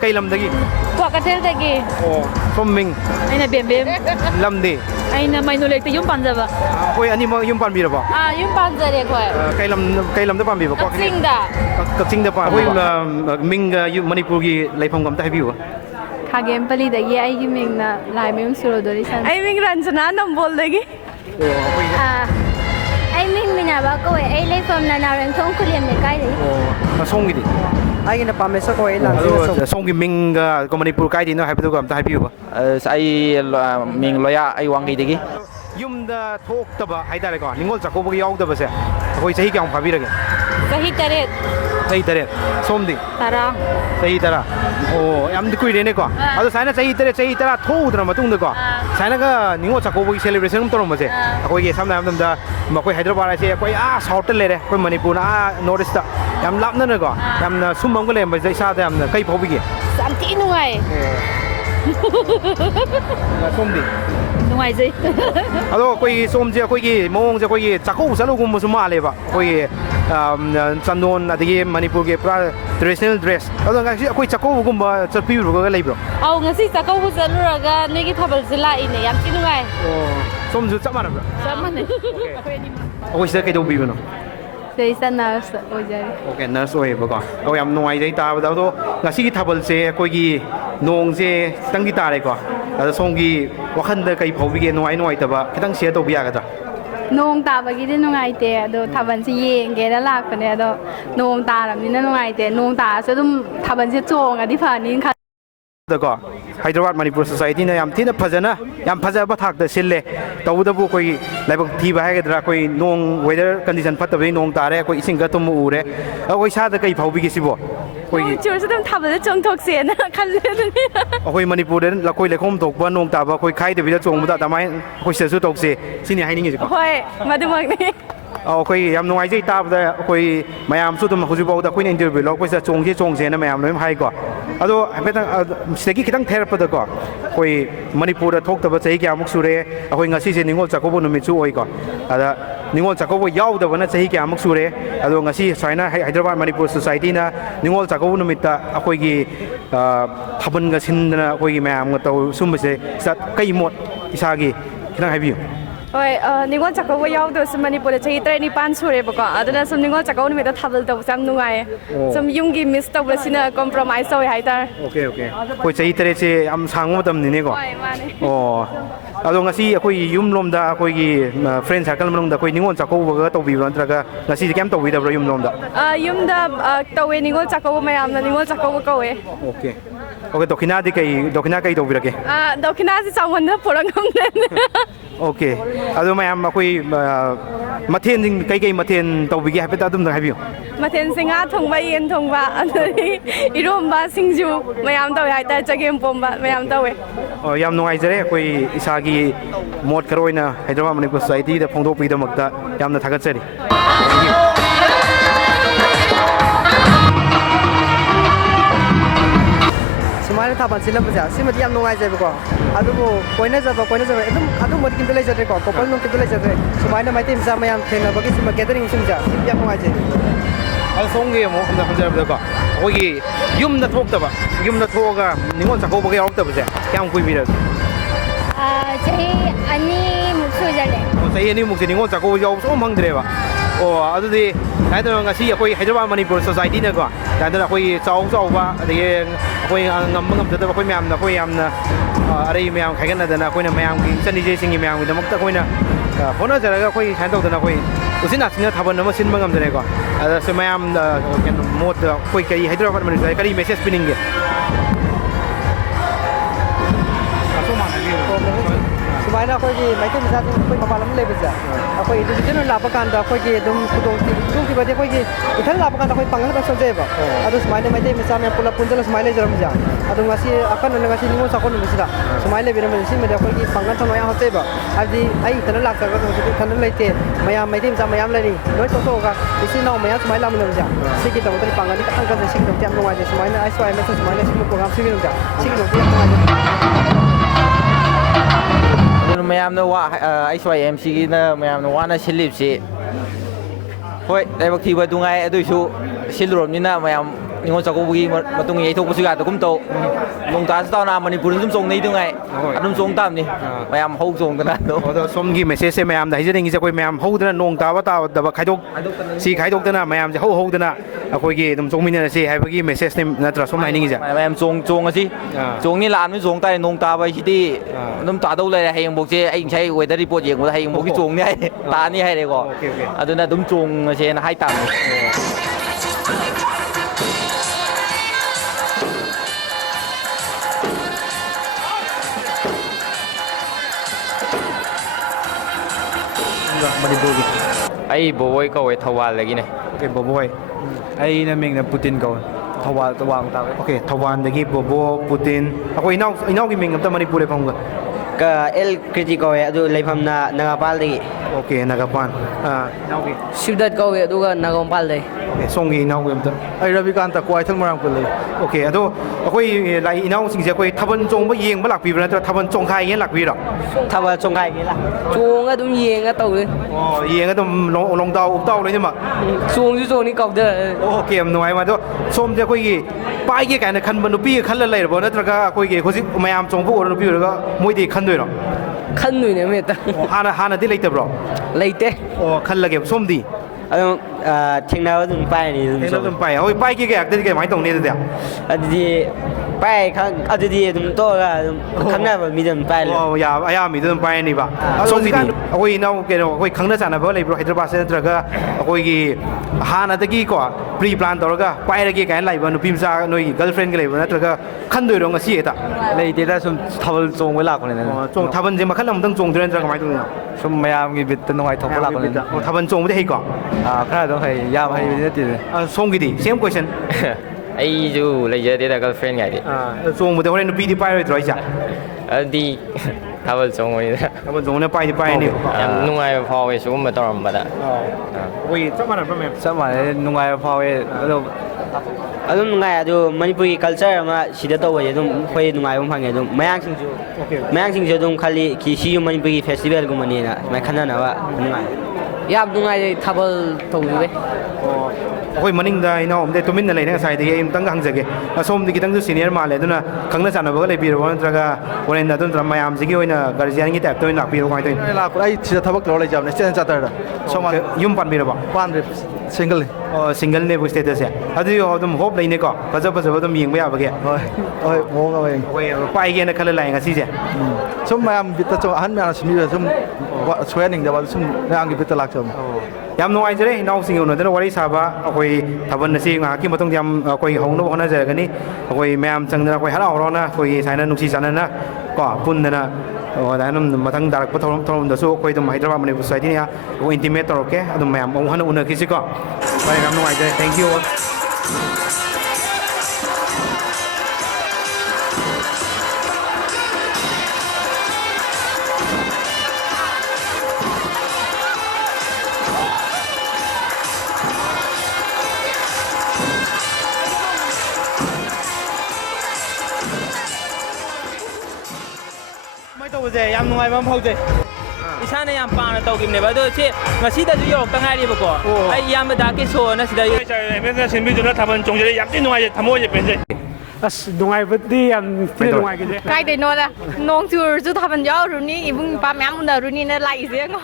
kay lam dagi Kwa Mathel dagi oh som ming aina bem lam di aina mainolek te yum panjaba koi ani ma yum pan bi ba yum panjare khoi kay lam da pan bi ba Kaching da pa koi ming yu Manipur gi laifam gam ta hai bi ba Khagem pali dagi ai gi ming na lai mem surodori san ai ming Ranjana Nambol dagi ai ming mina ba ko ai laifam na narang thong khulem me kai dei oh song gi di ai na pa me so ko lang song gi ming ga ko Manipur kai di no hai bu gam ta hai bi ba ai ming loya ai wang gi digi yum da thok ta ba hai da le ko Ningol Chakouba gi yaw da ba se koi sahi kyang pha bi rage sahi taret som di tara sahi tara oh yam di kui re ne ko ado saina sahi tara tho udra ma tung da ko saina ga Ningol Chakouba gi celebration to ma se koi ge samna yam da ma koi Hyderabad se koi south le re koi Manipur north east yam lap na ko yam na sum bang ko le ba sa da yam na kai pho bi ge sam ti nuai som di nuai jai ado koi som je koi gi mong je koi gi Chakouba salu gum su ma le ba koi Chandon adagi Manipur ge pra traditional dress ado ngasi koi Chakouba gum ba chapi ru ga leibro au ngasi Chakouba saluraga negi thabal zila ine yam ti nuai som ju chama na bro chama ne koi se kai do bi no sei sa nurse ojai okay nurse oi ba ko au yam noi dai ta ba do ngasi gi thabal se koi gi nong se tang gi ta re ko ado song gi wakhan da kai phau bi ge noi ta ba kitang share to bi ya ga da nong tabagidi nungaite ado thaban si yenge da lakpane ado nong taramnina nungaite nong ta so dum thaban si chong adi phani kha da ko Hyderabad Manipur society na yam thina phajana yam phajaba thak da sille tawda bu koi laibak thi ba ha ga koi nong weather condition phatabe nong tare koi ising ga tum ure koi sa da kai phau bi gi sibo koi chur so dum thabada chong thok se na khalle ni koi Manipur den la koi lekhom tok ba nong ta ba koi khai de bi da chong ba da mai koi se su tok se sini hai ningi ko hoi madumak ni koi yam noi jai ta ba koi mayam su dum huju ba da koi interview lok pesa chong se na mayam loi hai ko ado hapetang segi kitang therapy da ko koi Manipur da thok ta ba chai kya muk sure koi ngasi se Ningol Chakouba numit chu oi ko ada Ningol Chakouba yaw da bana chai kya muk sure ado ngasi saina Hyderabad Manipur society na Ningol Chakouba numit ta koi gi thaban ga sin na koi gi mayam ga taw sum se sat kai mot isa gi kitang hai bi hoi Ningol Chakouba yaw do sum Manipur chai trai ni pan sure ba ko adana sum Ningol Chakouba numit ta thabal to sam nungai sum yung gi miss to sina compromise oi hai tar okay koi chai tare che am sang ma tam ni ne ko hoi mane ado ngasi akoi yum lom da akoi gi friend circle manung da koi Ningol Chakouba ga to bi ron tra ga ngasi kem to bi da bro yum lom da yum da tawe Ningol Chakouba mayam na Ningol Chakouba ko e okay dokina di kai to bi ra ke dokina si sawan na porang ngam ne okay ado mayam akoi mathen ding kai mathen to bi ge hapeta dum da habiu mathen singa thongba yen thongba adari iromba singju mayam tawe hai ta chagem pomba mayam tawe yam nungai jare koi isa gi mot karoina Hyderabad Manipur society da phongdok pi da makta yamna thagat chari sumai tha ban silam ja simati yam nongai jai ko adu bo koina ja adu mod kin dele jare ko kopal no kin dele jare sumai na mai tim sa mayam thena bagi sim gathering sim ja yam nongai jai al song ge mo kham da kham ja ko koi gi yum na thok ta ba yum na thoga Ningol Chakouba ga yaw ta ba se kyam kui bi ra chai ani muksu jale chai ani muk Ningol Chakouba yaw so mang dre ba adu di dai da ngasi akoi Hyderabad Manipur society na ko dai da akoi chau ba de akoi ngam da akoi myam na akoi yam na are myam khai gan da na akoi na myam gi chani je sing myam gi da mak ta akoi na hona jara ga akoi khan da na akoi usina sina thaban na sin mangam dre ko ada se myam da ken mot akoi kai Hyderabad Manipur kai message pinning ge sumai na koi gi mai tim sa koi ma palam le bija koi division la pa kan da koi gi dum kudong ti ba de koi gi ithal la pa kan da koi pangal da so de ba adu sumai na mai tim sa me pula punjala sumai le jaram ja adu ngasi akan na ngasi Ningol Chakouba mi sida sumai le biram si me da koi gi pangal thon ya hote ba adi ai tan la ka ga so tan le te mayam mai tim sa mayam le ni noi to so ga isi no maya sumai la mun ja si ki da motri pangal ni ka kan da si ki da no wa je sumai na ai so ai me sumai le si program si ki ja si ki da no wa mayam na wa HYMS gi na mayam na wa na silip si hoi dai bak thi ba dungai adu su silrom ni na mayam Ningol Chakouba matung yai thok pusu ya to kum to nong ta sta na Manipur sum song nei tu ngai adum song tam ni mayam hau song ta na do สมกีเมสเซจแมยามได้จะได้ยินจะคุยแมยามฮู้ดนะนงตาว่าตาแต่ว่าใครทุกสีใครทุกนะแมยามจะฮู้ดนะคุยกี่ตรงจงมีเนี่ยสิให้เมื่อกี้เมสเซจนี่นะตราสมไหนนี่จ้ะ mayam song asi song ni lan mi song tai nong ta bai chi ti adum ta do le hai yang bok che aiใช้ weather report ยังว่าhai yang bok ki song ni hai ta ni hai le ko aduna dum song che na hai tam มาดิบูดิ ai boy ko we thawal lagi ne โอเคบบอย ไอ้นั่นเองนะปูตินเขาทวารตะวางตาไว้ โอเคทวารตะกี้บบปูตินคุยน้องกี่มิงกับตะมันดิบูเลยพงกัน ka el critical ya adu leifam na nagapal de โอเคนะครับน้องกี่ siudat ko ya adu ga nagampal de โอเคส่งกี่น้องกี่มั้ง ไอ้ราบิการตะควายทั้งมรังกันเลย โอเคอะตัวคุยไล่น้องสิ่งเสียคุยทับนจงไม่ยิงไม่หลักปีนะตัวทับนจงใครเงี้ยหลักปีหรอ thawa chongai ge la chung ga dum yeng ga taw อ๋อยิงก็ต้องลงเตาอุบเตาเลยใช่ไหม chung ju chung ni kau de โอเคหน่วยมาตัวส้มจะคุยกี่ป้ายกี่กันคันบรรลุปีคันละเลยหรือเปล่านั่นตระก้าคุยกี่คนสิไม่ยามจงผู้บรรลุปีหรือก็มวยดีคันด้วยหรอ khan nui ne me ta ฮานาที่เลยเต็มหรอ leite โอ้คันละเก็บส้มดี adu thengna wa dum pai ni เห็นแล้วต้องไปโอ้ยป้ายกี่แกได้กี่ไม่ตรงนี้เดียว adu di pai khan adu di dum to ga dum khanna ba mi dum pai le โอ้ยามีต้องไปนี่ป่ะส้มดีคุยน้องเกี่ยวคุยขังได้จานะเพราะอะไรเพราะไฮดรบาเซนตระก้าคุยกี่ฮานาตะกี้ก่อนพรีแพลนตัวก็ไปอะไรกี่กันไล่บ้านพิมพ์ซาหน่วย girlfriend กันเลยนะตระก้าขันด้วยรงก็เสียตา เลยเดี๋ยวสมทวารจงเวลาคนนั้น จงทับนจะมาขันเราต้องจงเดินตระก้าไม่ตรงนี้ สมมายามกีบิดตันงไอ้ทบเวลาคนนั้น ทับนจงไม่ได้ให้ก่อน ขนาดต้องให้ยามให้นิดเดียว ส่งกี่ดี same question ai ju le je de girlfriend ngai de จงไม่ได้คนนั้นปีที่ไปเลยตัวไอ้จ้ะ di thawal song ni ทับนจงเนี่ยไปนี่ yam nungai pho we su ma tor ma da โอ้ยสักวันนั้นเป็น สมัยนุ่งไอ้พอเวแล้ว adum ngai adu manipuri culture ma sida to wa dum khoi nungai bum phange dum mayang sing ju mayang sing ju dum khali ki si yu manipuri festival gu mani na mai khana na wa nungai yap nungai thabal to we โอ้ยมันนิ่งได้เนาะผมได้ตัวมินอะไรเนี่ยใส่ที่เอ็มตั้งกังจะเกะส้มที่ตั้งตัวซีเนียร์มาเลยตัวน่ะขังนั่นสั่นเอาไว้เลยปีละวันตระก้าวันนี้ตัวตระมายามสิกี้วันน่ะการเรียนงี้แต่ตัวหนักปีละวันตัว เวลาไอ้ที่จะทำก็เลยจำเนี่ยเส้นจัดเลยสมัย ยุ่มปันปีละบ่ บ้านเรียบซิงเกิลเลย ซิงเกิลเนี่ยบุสเตตัสเนี่ยอันนี้เราต้องฮบเลยเนี่ยก็ปัจจุบันต้องยิงไม่เอาไปแก โอ้ยโม้กันเอง โอ้ยไปเงี้ยนะคันละไรกันสิเจ้ สมัยามบิดตะจงหันมาสมิธสมว่าช่วยหนึ่งเดียวว่าสมในอังกฤษบิดตะลักจม ยามน้อยจะได้น้องสิ่งอื่นแต่ว่าวันนี้ทราบว่าคุยทับวันนี้สิงาคิดมาต้องยามคุยห้องนู้นห้องนั้นเจอกันนี่คุยแม่จังนะคุยฮัลโหลเรานะคุยสายนั้นนุกซีสันนั้นนะก็ปุ่นนะโอ้แต่นั่นมาทั้งดาร์กพัทรมเดือดสู้คุยตรงไฮดราบมันในบุษย์ที่นี่คุยอินทิเมตต์โอเคตรงแม่องค์ฮันอุ่นคิดสิก็ไปยามน้อยจะ thank you ไม่ต้องเสียยามน้อยมันพอเสีย Isana yang pana tau gimne ba do che ngasi da yo tangai ri bako ai yam da ke so na sida yo ไม่ใช่สิ่งที่จะทำจงจะยับที่หน่วยทำโมจะเป็นเลย cái đấy nó là nông chưa chú thà mình gió rồi ní ibung ba mẹ muốn rồi ní nó lại gì ngó